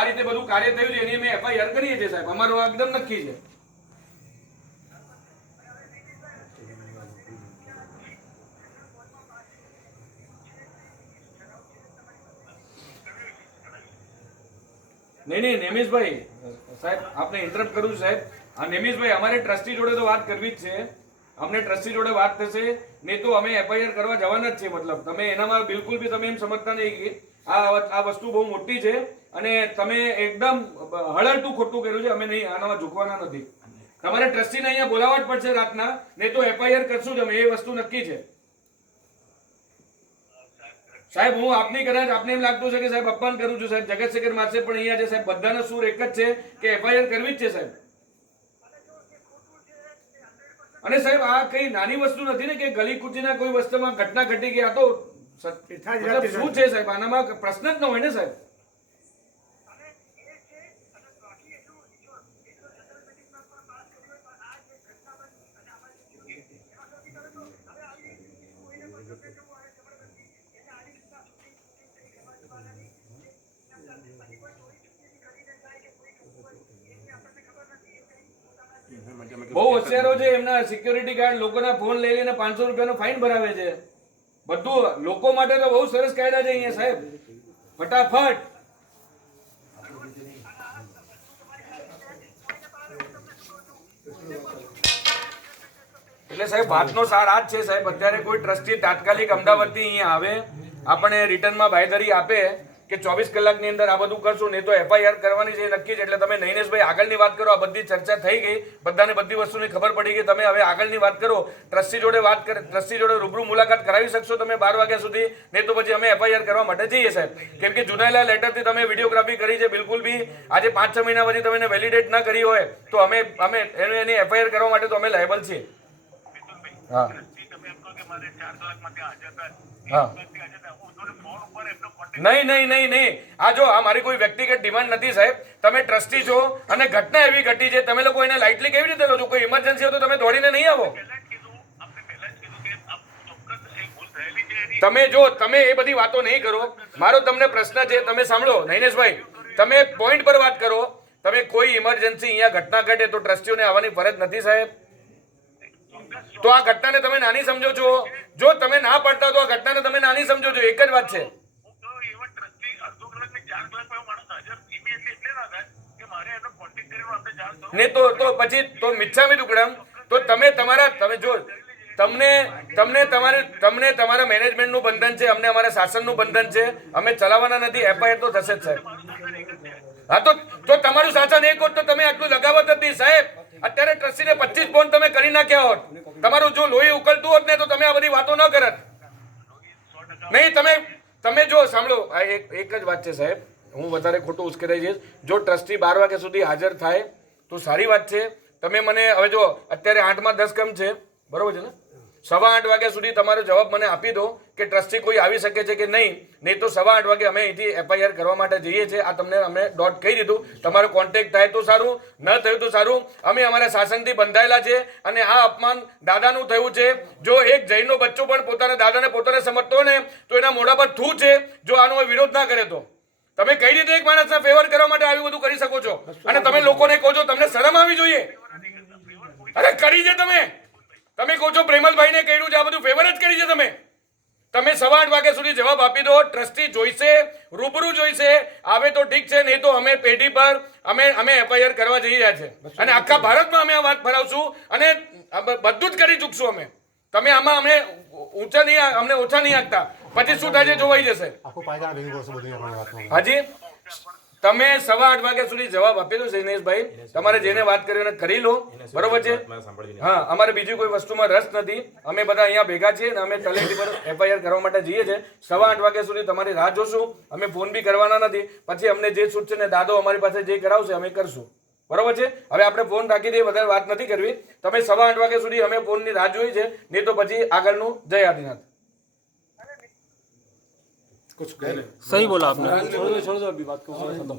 આ રીતે બધું કાર્ય થયું છે એની અમે એફઆઈઆર કરીએ છીએ સાહેબ, અમારું એકદમ નક્કી છે. નહીં નેમિશભાઈ સાહેબ, આપને ઇન્ટરપ્ટ કરું છું સાહેબ. આ નેમિશભાઈ, અમારે ટ્રસ્ટી જોડે તો વાત કરવી જ છે. અમને ટ્રસ્ટી જોડે વાત થશે, નહીં તો અમે એફઆઈઆર કરવા જવાના જ છે. મતલબ તમે એનામાં બિલકુલ બી તમે એમ સમજતા નહીં કે આ વસ્તુ બહુ મોટી છે અને તમે એકદમ હળલતું ખોટું કર્યું છે. અમે નહીં આનામાં ઝૂકવાના નથી. તમારે ટ્રસ્ટીને અહીંયા બોલાવવા જ પડશે રાતના, નહીં તો એફઆઈઆર કરશું જ અમે, એ વસ્તુ નક્કી છે સાહેબ. હું આપની કદાચ આપને એમ લાગતું છે કે સાહેબ અપમાન કરું છું સાહેબ, જગતશેખર માસે પણ અહીંયા છે સાહેબ, બધાનો સૂર એક જ છે કે એફઆઈઆર કરવી જ છે સાહેબ. અને સાહેબ આ કઈ નાની વસ્તુ નથી ને કે ગલી કુચીના કોઈ વસ્તુમાં ઘટના ઘટી ગઈ. આ તો શું છે સાહેબ, આનામાં પ્રશ્ન જ ન હોય ને સાહેબ. બહુ હોશિયારો છે, એમના સિક્યોરિટી ગાર્ડ લોકોના ફોન લઈ લઈને 500 રૂપિયાનો ફાઇન ભરાવે છે. બધું લોકો માટે તો બહુ સરસ કાયદા છે અહીંયા સાહેબ, ફટાફટ. એટલે સાહેબ વાતનો સાર આ જ છે સાહેબ, અત્યારે કોઈ ટ્રસ્ટી તાત્કાલિક અમદાવાદથી અહીંયા આવે, આપણે રિટર્નમાં બાંયધરી આપે કે 24 કલાકની અંદર આ બધું કરશું, નહીં તો એફઆઈઆર કરવાની છે નક્કી છે. એટલે તમે નૈનેશભાઈ આગળની વાત કરો. આ બધી ચર્ચા થઈ ગઈ, બધાને બધી વસ્તુની ખબર પડી ગઈ. તમે હવે આગળની વાત કરો, ટ્રસ્ટી જોડે વાત કરે, ટ્રસ્ટી જોડે રૂબરૂ મુલાકાત કરાવી શકશો તમે 12 વાગ્યા સુધી, નહીં તો પછી અમે એફઆઈઆર કરવા માટે જઈએ સાહેબ. કેમ કે જુનાયેલા લેટરથી તમે વિડીયોગ્રાફી કરી છે, બિલકુલ બી આજે 5-6 મહિના પછી તમે એને વેલિડેટ ના કરી હોય તો અમે એની એફઆઈઆર કરવા માટે તો અમે લાયબલ છીએ. હા હા, નહીં. આ જો આ મારી કોઈ વ્યક્તિગત ડિમાન્ડ નથી સાહેબ. તમે ટ્રસ્ટી છો અને ઘટના એવી ઘટી છે, તમે લોકો એને લાઇટલી કેવી રીતે લો છો? કોઈ ઇમરજન્સી હોય તો તમે દોડીને નહીં આવો. તમે જો તમે એ બધી વાતો નહીં કરો. મારો તમને પ્રશ્ન છે, તમે સાંભળો નૈનેશભાઈ, તમે પોઈન્ટ પર વાત કરો. તમે કોઈ ઇમરજન્સી અહીંયા ઘટના ઘટે તો ટ્રસ્ટીઓને આવવાની ફરજ નથી સાહેબ? તો આ ઘટનાને તમે નાની સમજો છો? જો તમે ના પડતા તો આ ઘટનાને તમે નાની સમજો છો, એક જ વાત છે. ને તો પછી તો મિચ્છામી દુક્કડમ. તો તમે જો તમને તમારા મેનેજમેન્ટનું બંધન છે, અમને અમારા શાસનનું બંધન છે, અમે ચલાવવાના નથી. એફઆઈઆર તો થશે જ સાહેબ. હા તો તમારું શાસન એક હોત તો તમે આટલું લગાવત જ નહીં સાહેબ. અત્યારે ટ્રસ્ટીને 25 ફોન તમે કરી નાખ્યા હોત. તમારું જો લોહી ઉકળતું હોત ને તો તમે આ બધી વાતો ન કરત. નહીં તમે જો સાંભળો, આ એક જ વાત છે સાહેબ, હું વધારે ખોટું ઉશ્કેરાઈ જઈશ. જો ટ્રસ્ટી 12 વાગ્યા સુધી હાજર થાય તો સારી વાત છે. તમે મને હવે જો અત્યારે 8માં 10 કેમ છે, બરોબર છે ને? 8:15 વાગ્યા સુધી તમારો જવાબ મને આપી દો કે ટ્રસ્ટી કોઈ આવી શકે છે કે નહીં. નહીં તો 8:15 વાગે અમે અહીંથી એફઆઈઆર કરવા માટે જઈએ છીએ. આ તમને અમે ડોટ કહી દીધું. તમારો કોન્ટેક્ટ થાય તો સારું, ન થયું તો સારું. અમે અમારા શાસનથી બંધાયેલા છે અને આ અપમાન દાદાનું થયું છે. જો એક જૈનનો બચ્ચો પણ પોતાના દાદાને પોતાને સમજતો હોય ને તો એના મોઢા પર થૂ છે, જો આનો વિરોધ ના કરે તો. તમે કઈ રીતે એક માણસના ફેવર કરવા માટે આવી બધું કરી શકો છો? અને તમે લોકોને કહો છો તમને શરમ આવી જોઈએ? અરે કરી છે તમે કહો છો પ્રેમલભાઈને કહ્યું છે, આ બધું ફેવર જ કરી છે તમે. 8:15 વાગ્યા સુધી જવાબ આપી દો. ટ્રસ્ટી જોઈશે, રૂબરૂ જોઈશે, આવે તો ઠીક છે, નહીં તો અમે પેઢી પર અમે એફઆઈઆર કરવા જઈ રહ્યા છે અને આખા ભારતમાં અમે આ વાત ફરાવશું અને બધું જ કરી ચૂકશું અમે. તમે આમાં અમને ઓછા નહીં આપતા. પછી શું થાય છે જોવાઈ જશે. હાજી, તમે 8:15 વાગ્યા સુધી જવાબ આપી દો શૈલેષભાઈ. તમારે જેને વાત કરી એને કરી લો, બરોબર છે? હા, અમારે બીજી કોઈ વસ્તુમાં રસ નથી. અમે બધા અહીંયા ભેગા છીએ અને અમે તલેટી પર એફઆઈઆર કરવા માટે જઈએ છીએ. 8:15 વાગ્યા સુધી તમારી રાહ જોશું. અમે ફોન બી કરવાના નથી. પછી અમને જે છૂટશે ને દાદો અમારી પાસે જે કરાવશે અમે કરશું, બરોબર છે? હવે આપણે ફોન રાખી દઈએ, વધારે વાત નથી કરવી. તમે 8:15 વાગ્યા સુધી અમે ફોનની રાહ જોઈ છે, નહીં તો પછી આગળનું જય આદિનાથ. कुछ सही बोला आपने. छोड़ दो अभी बात को खत्म.